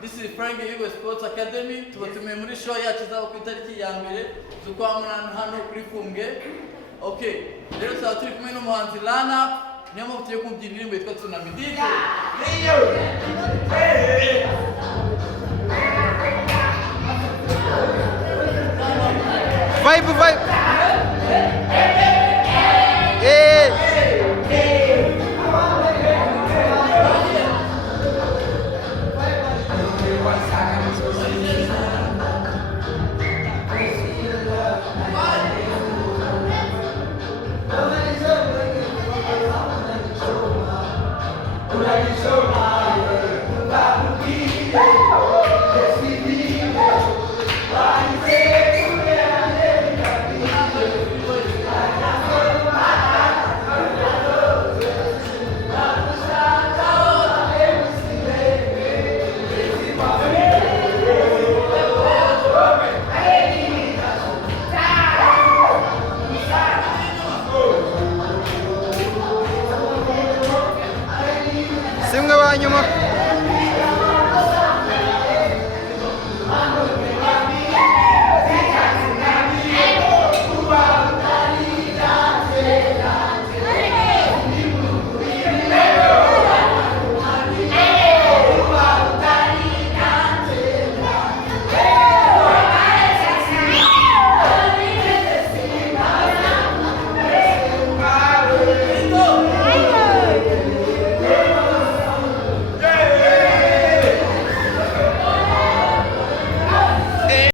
This is Frank Yugo Sports Academy. Tubatumiye muri show yacu izaba ku itariki ya mbere z'ukwa munani hano kuri Fumbwe. Okay, rero tuzaba turi kumwe n'umuhanzi Lana, niyo mpamvu tugiye kumva indirimbo yitwa Tsunami. DJ Vibe. Simwe wa nyuma.